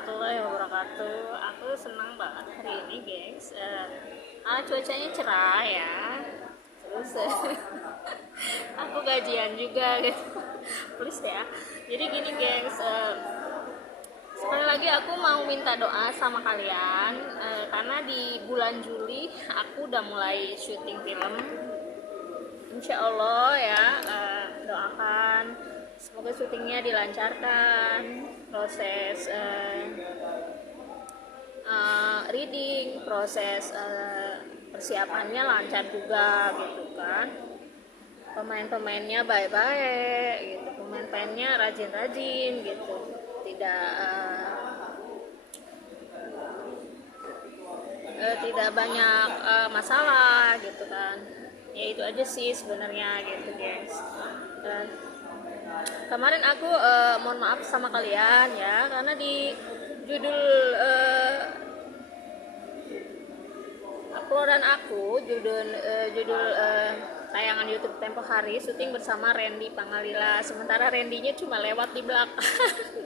warahmatullahi wabarakatuh. Aku senang banget hari ini, gengs. Cuacanya cerah ya. Terus aku gajian juga gitu. Please ya. Jadi gini, gengs. Sekali lagi aku mau minta doa sama kalian karena di bulan Juli aku udah mulai syuting film. Insya Allah ya, doakan semoga syutingnya dilancarkan, proses reading, proses persiapannya lancar juga gitu kan. Pemain-pemainnya baik-baik gitu, pemain-pemainnya rajin-rajin gitu, tidak banyak masalah gitu kan. Ya itu aja sih sebenarnya gitu, guys. Dan kemarin aku mohon maaf sama kalian ya, karena di judul uploadan aku, judul tayangan YouTube tempo hari syuting bersama Randy Pangalila, sementara Randy-nya cuma lewat di belakang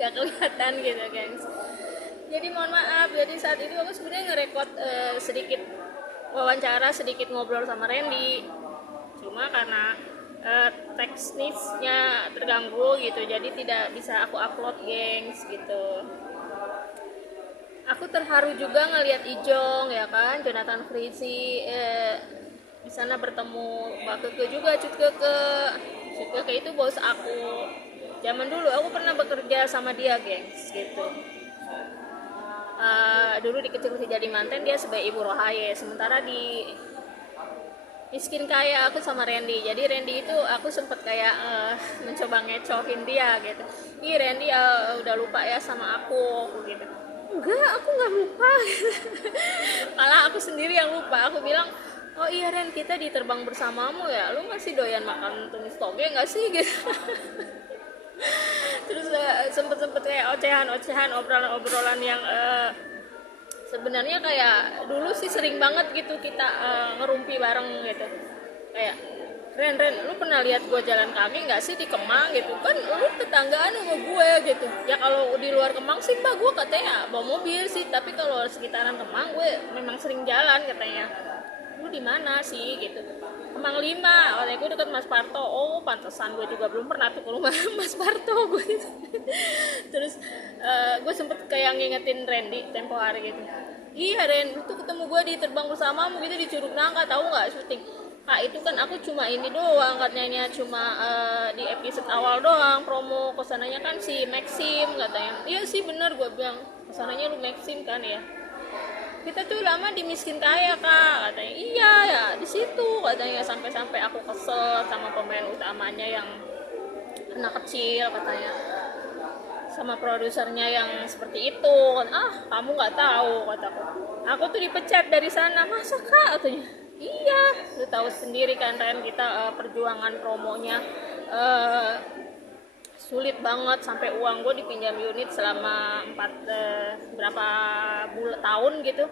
nggak kelihatan gitu, guys. Jadi mohon maaf. Jadi saat itu aku sebenarnya ngerekord sedikit wawancara, sedikit ngobrol sama Randy, cuma karena teknisnya terganggu gitu, jadi tidak bisa aku upload, gengs gitu. Aku terharu juga ngelihat Ijong ya kan, Jonathan Frizzy di sana bertemu Mbak Keke juga, Cut Keke itu bos aku. Zaman dulu aku pernah bekerja sama dia, gengs gitu. Dulu di Kecil Jadi Manten dia sebagai Ibu Rohaye, sementara di Miskin Kaya aku sama Randy. Jadi Randy itu aku sempet kayak mencoba ngecohin dia gitu. Ih Randy udah lupa ya sama aku gitu. Enggak, aku nggak lupa. Malah aku sendiri yang lupa. Aku bilang, oh iya Ren, kita di Terbang Bersamamu ya, lu masih doyan makan tumis toge nggak sih gitu. Terus sempet kayak ocehan obrolan yang sebenarnya kayak dulu sih sering banget gitu kita ngerumpi bareng gitu. Kayak Ren, lu pernah lihat gue jalan kaki nggak sih di Kemang gitu? Kan lu tetanggaan sama gue gitu. Ya kalau di luar Kemang sih mbak, gue katanya bawa mobil sih, tapi kalau sekitaran Kemang gue memang sering jalan katanya. Lu di mana sih gitu? Kemang 5, oleh gue dekat Mas Parto. Oh pantesan, gue juga belum pernah tuh ke rumah Mas Parto gue gitu. Terus gue sempet kayak ngingetin Randy tempo hari gitu. Iya Ren, lu tuh ketemu gue di Terbang Bersamamu gitu di Curug Nangka, tahu nggak syuting? Itu kan aku cuma ini doang katanya, cuma di episode awal doang promo, kesananya kan si Maxim katanya. Iya sih bener, gue bilang kesananya lu Maxim kan ya. Kita tuh lama di Miskin Kaya kak katanya. Iya ya di situ katanya, sampai aku kesel sama pemain utamanya yang anak kecil katanya, sama produsernya yang seperti itu. Kamu nggak tahu kataku. Aku tuh dipecat dari sana. Masa kak katanya. Iya, lu tahu sendiri kan Ren, kita perjuangan promonya sulit banget, sampai uang gue dipinjam unit selama berapa tahun gitu.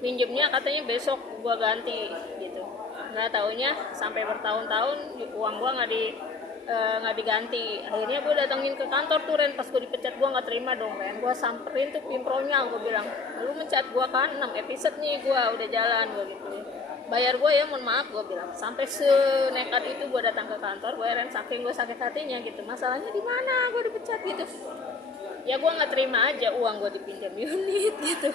Minjemnya katanya besok gue ganti gitu. Nggak taunya sampai bertahun-tahun uang gue nggak diganti. Akhirnya gue datengin ke kantor tuh Ren, pas gue dipecat gue nggak terima dong Ren. Gue samperin tuh pimpronya, gue bilang lu mencat gue kan 6 episode nih, gue udah jalan gue gitu. Bayar gue ya, mohon maaf gue bilang. Sampai senekat itu gue datang ke kantor gue, Ren, saking gue sakit hatinya gitu. Masalahnya di mana gue dipecat gitu. Ya gue nggak terima aja uang gue dipinjam unit gitu.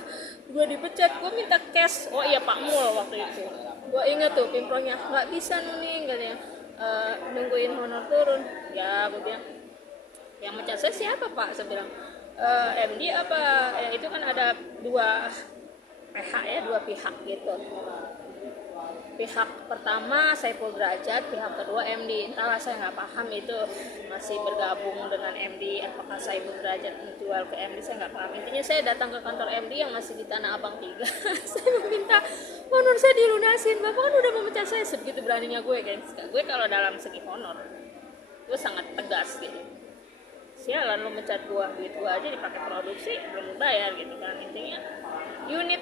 Gue dipecat, gue minta cash. Oh iya Pak Mul waktu itu. Gue inget tuh pimpronya, nggak bisa nuning katanya. Nungguin honor turun. Ya gue bilang, yang mecat saya siapa Pak? Saya bilang MD apa? Itu kan ada dua pihak ya, dua pihak gitu. Pihak pertama Saiful Derajat, pihak kedua MD. Entahlah, saya nggak paham itu masih bergabung dengan MD, apakah Saiful Derajat menjual ke MD, saya nggak paham. Intinya saya datang ke kantor MD yang masih di Tanah Abang 3. Saya meminta honor saya dilunasin. Bapak kan udah memecat saya, segitu beraninya gue guys. Gue kalau dalam segi honor gue sangat tegas gitu. Sialan lo mencat gua, duit gua aja dipakai produksi belum bayar gitu kan. Intinya unit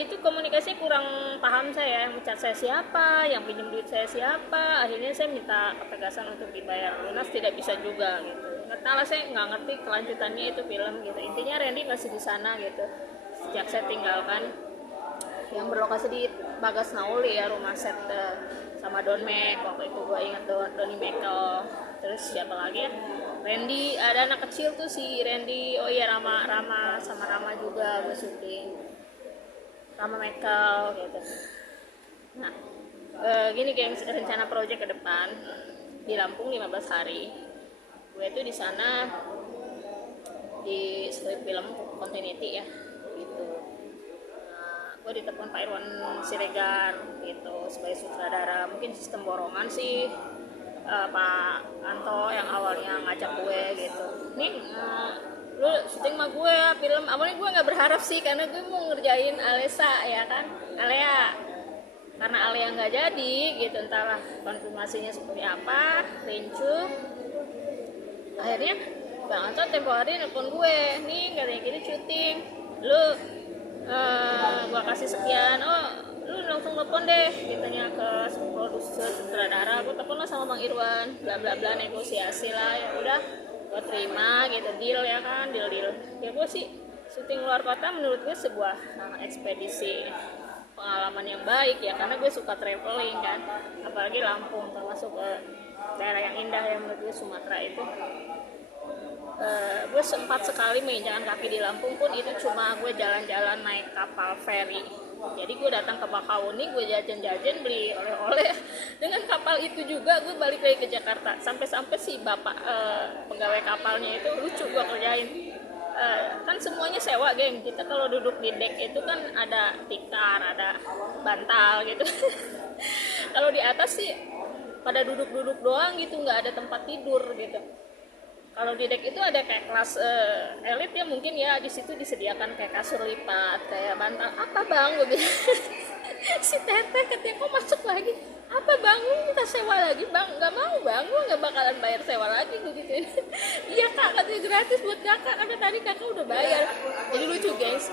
itu komunikasinya kurang paham saya, yang mencat saya siapa, yang pinjam duit saya siapa. Akhirnya saya minta ketegasan untuk dibayar lunas, tidak bisa juga gitu. entahlah saya nggak ngerti kelanjutannya itu film gitu. Intinya Randy masih di sana gitu sejak saya tinggalkan, yang berlokasi di Bagas Nauli ya, rumah set sama Don Mac waktu itu. Gue ingat Donny Mekel, terus siapa lagi ya, Randy, ada anak kecil tuh si Randy, oh iya Rama sama Rama juga gue syuting, Rama Mekel gitu. Nah gini gengs, rencana project ke depan di Lampung 15 hari. Gue tuh di sana di script film continuity ya gitu. Gue ditelepon Pak Irwan Siregar gitu sebagai sutradara. Mungkin sistem borongan sih Pak Anto yang awalnya ngajak gue gitu, nih lu syuting sama gue ya film. Awalnya gue nggak berharap sih karena gue mau ngerjain Alesa ya kan, Alea, karena Alea nggak jadi gitu, entahlah konfirmasinya seperti apa, rincu. Akhirnya Bang Anto tempo hari nelfon gue, nih katanya gini syuting, lu gue kasih sekian, oh lu langsung telepon deh gitunya ke produser sutradara. Gue telepon lah sama Bang Irwan, bla bla bla, negosiasi lah, ya udah gue terima gitu, deal ya kan, deal. Ya gue sih syuting luar kota menurut gue sebuah ekspedisi pengalaman yang baik ya, karena gue suka traveling kan, apalagi Lampung termasuk daerah yang indah yang menurut gue. Sumatera itu gue sempat sekali menginjakan kaki di Lampung pun itu cuma gue jalan-jalan naik kapal feri. Jadi gue datang ke Bakauni, gue jajan-jajan beli oleh-oleh dengan kapal itu juga. Gue balik lagi ke Jakarta, sampai-sampai si bapak pegawai kapalnya itu lucu gue kerjain. Kan semuanya sewa geng, kita kalau duduk di deck itu kan ada tikar, ada bantal gitu. Kalau di atas sih pada duduk-duduk doang gitu, nggak ada tempat tidur gitu. Kalau di deck itu ada kayak kelas elit ya mungkin ya, di situ disediakan kayak kasur lipat, kayak bantal. Apa bang, gue bilang. Si Teteh katanya kok masuk lagi. Apa bang, lu kita sewa lagi bang? Nggak mau bang, gue nggak bakalan bayar sewa lagi, gue gitu. Iya kak, katanya gratis buat kakak, karena tadi kakak udah bayar. Jadi lucu guys.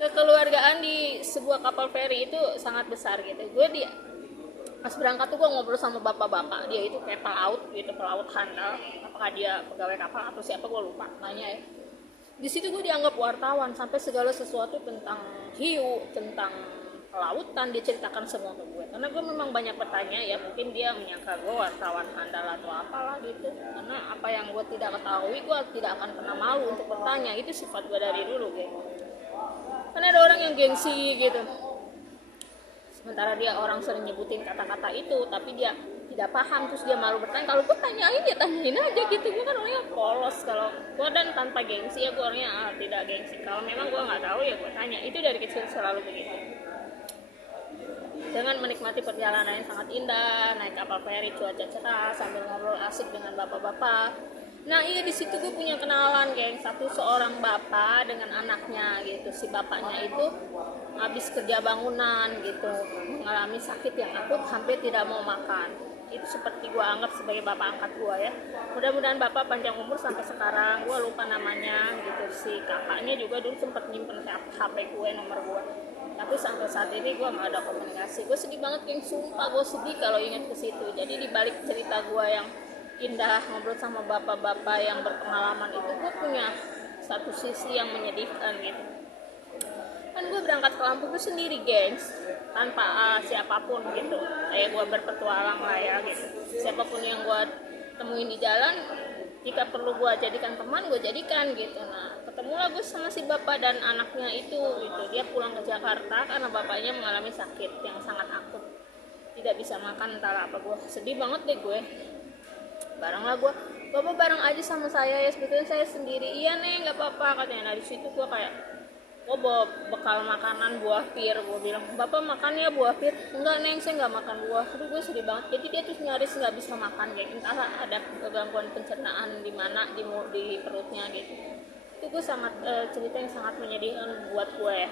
Kekeluargaan di sebuah kapal feri itu sangat besar gitu. Gue pas berangkat tuh gue ngobrol sama bapak-bapak, dia itu kayak pelaut gitu, pelaut handal, apakah dia pegawai kapal atau siapa gue lupa nanya ya. Di situ gue dianggap wartawan, sampai segala sesuatu tentang hiu, tentang kelautan dia ceritakan semua ke gue, karena gue memang banyak bertanya ya. Mungkin dia menyangka gue wartawan handal atau apalah gitu, karena apa yang gue tidak ketahui gue tidak akan pernah malu untuk bertanya. Itu sifat gue dari dulu gitu. Karena ada orang yang gengsi gitu, sementara dia orang sering nyebutin kata-kata itu tapi dia tidak paham, terus dia malu bertanya. Kalau gue tanyain ya tanyain aja gitu. Gue kan orangnya polos kalau gue, dan tanpa gengsi ya, gue orangnya tidak gengsi. Kalau memang gue nggak tahu ya gue tanya. Itu dari kecil selalu begitu, dengan menikmati perjalanan yang sangat indah, naik kapal feri, cuaca cerah, sambil ngobrol asik dengan bapak-bapak. Nah iya, di situ gue punya kenalan geng, seorang bapak dengan anaknya gitu. Si bapaknya itu habis kerja bangunan gitu, mengalami sakit yang akut, hampir tidak mau makan. Itu seperti gue anggap sebagai bapak angkat gue ya. Mudah-mudahan bapak panjang umur sampai sekarang. Gue lupa namanya gitu. Si kakaknya juga dulu sempat nyimpen HP gue, nomor gue, tapi sampai saat ini gue nggak ada komunikasi. Gue sedih banget geng, sumpah gue sedih kalau ingat ke situ. Jadi di balik cerita gue yang indah, ngobrol sama bapak-bapak yang berpengalaman itu, gue punya satu sisi yang menyedihkan gitu. Kan gue berangkat ke Lampung tuh sendiri gengs, tanpa siapapun gitu. Kayak gue berpetualang lah ya gitu. Siapapun yang gue temuin di jalan, jika perlu gue jadikan teman, gue jadikan gitu. Nah ketemulah gue sama si bapak dan anaknya itu gitu. Dia pulang ke Jakarta karena bapaknya mengalami sakit yang sangat akut, tidak bisa makan entahlah apa. Gue sedih banget deh gue. Bareng lah gue, bapak bareng aja sama saya ya, sebetulnya saya sendiri. Iya nih nggak apa-apa katanya. Nah di situ gue kayak, gue bawa bekal makanan buah pir. Gue bilang, bapak makan ya buah pir. Enggak neng, saya nggak makan buah. Aduh gue sedih banget. Jadi dia tuh nyaris nggak bisa makan kayak, entah ada gangguan pencernaan di mana di perutnya gitu. Itu gue sangat cerita yang sangat menyedihkan buat gue ya.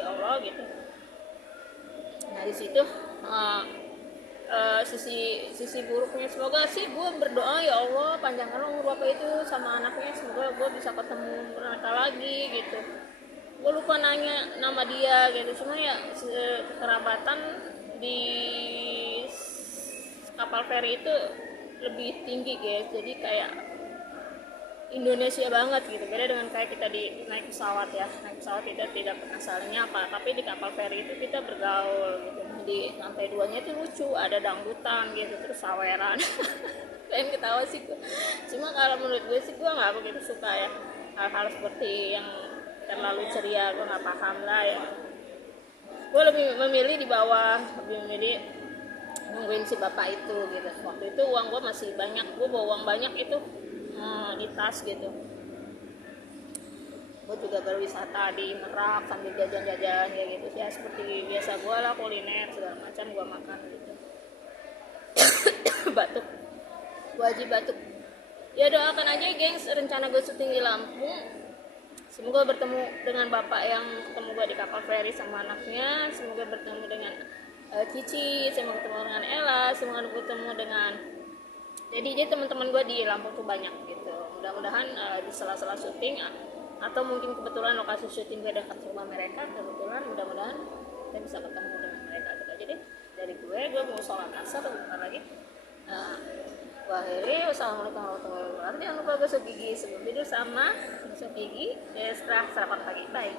Ya Allah gitu. Nah di situ sisi buruknya, semoga sih gue berdoa ya Allah panjangkan umur bapak itu sama anaknya, semoga gue bisa ketemu mereka lagi gitu. Gue lupa nanya nama dia gitu, cuma ya kekerabatan di kapal feri itu lebih tinggi guys, jadi kayak Indonesia banget gitu, beda dengan kayak kita di naik pesawat ya. Naik pesawat kita tidak pernah saling nyapa, tapi di kapal feri itu kita bergaul gitu. Di lantai 2-nya itu lucu, ada dangdutan gitu, terus saweran. Pengen ketawa sih gue, cuma kalau menurut gue sih gue nggak begitu suka ya hal-hal seperti yang terlalu ceria, gue nggak paham lah ya. Gue lebih memilih di bawah, lebih memilih nungguin si bapak itu gitu. Waktu itu uang gue masih banyak, gue bawa uang banyak itu di tas gitu. Gue juga berwisata di Merak sambil jajan-jajan kayak gitu ya, seperti biasa gue lah, kuliner segala macam gue makan gitu. Batuk, wajib batuk. Ya doakan aja gengs, rencana gue syuting di Lampung, semoga bertemu dengan bapak yang ketemu gue di kapal feri sama anaknya, semoga bertemu dengan Cici, semoga ketemu dengan Ella, semoga bertemu dengan jadi teman-teman gue di Lampung tuh banyak gitu. Mudah-mudahan di sela-sela syuting atau mungkin kebetulan lokasi syuting gue dekat rumah mereka, kebetulan mudah-mudahan kita bisa ketemu dengan mereka gitu. Jadi dari gue mau sholat asar bentar lagi. Wassalamualaikum warahmatullahi wabarakatuh. Jangan lupa gosok gigi sebelum tidur sama gosok gigi setelah sarapan pagi. Bye.